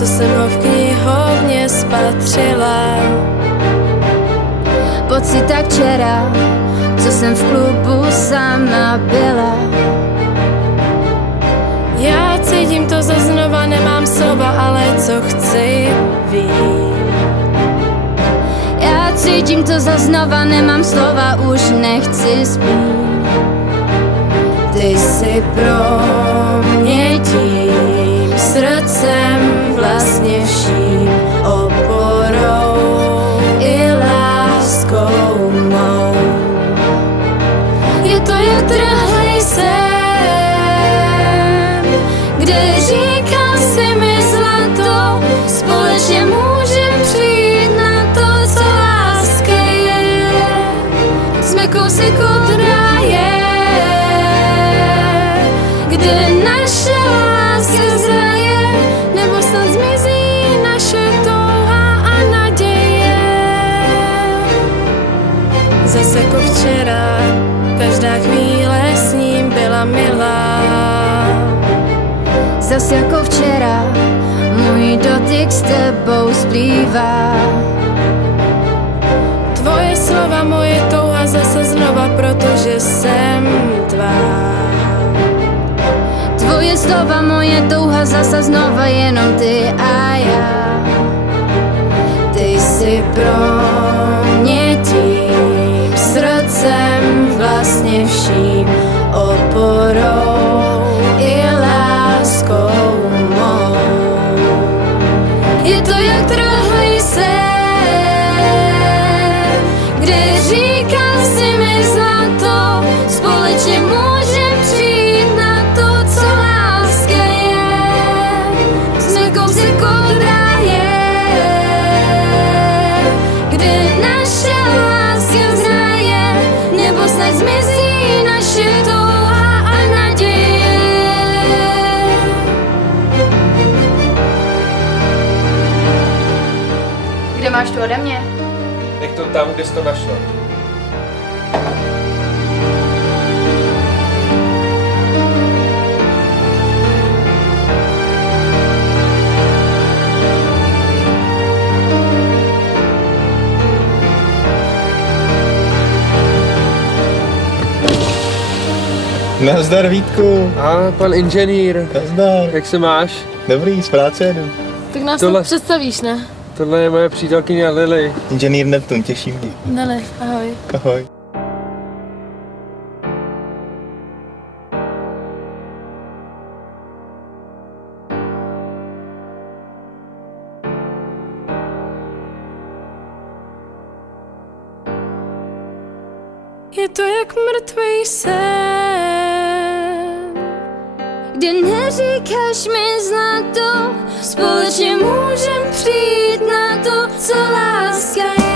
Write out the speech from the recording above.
co jsem ho v knihovně spatřila. Pocit tak včera, co jsem v klubu sama byla. Já cítím to za znova, nemám slova, ale co chci, vím. Já cítím to za znova, nemám slova, už nechci spít. Ty jsi pro mě tím srdcem, vlastně vším, oporou i láskou mou. Je to jak trhlej sen, kde říkal si mi zlato, společně můžem přijít na to, co láska je. Jsme kousek od ráje, kde naše láska zraje, nebo snad zmizí naše touha a naděje. Zase jako včera, každá chvíle s ním byla milá. Zas jako včera, můj dotyk s tebou zbývá. Tvoje slova, moje touha zase znova, protože jsem tvá. Tvoje slova, moje touha zase znova, jenom ty a já. Ty jsi pro mě tím srdcem, vlastně vším, oporou i láskou mou. Je to jak trhlej sen, kde říkal si mi zlato, společně můžem přijít na to, co láska je. Jsme kousek od ráje, kde naše láska zraje, nebo snad zmizí naše touha a naděje. Kde máš tu ode mě? Nech to tam, kde jsi to našla. Nazdar, Vítku. A pan inženýr. Nazdar. Jak se máš? Dobrý, z práce jedu. Tak nás Tohle- to představíš, ne? Tohle je moje přítelkyně Lily. Inženýr Neptun, těší mě. Nele, ahoj. Ahoj. Je to jak mrtvý sen, Kde neříkáš mi zlato, společně můžem přijít na to, co láska je.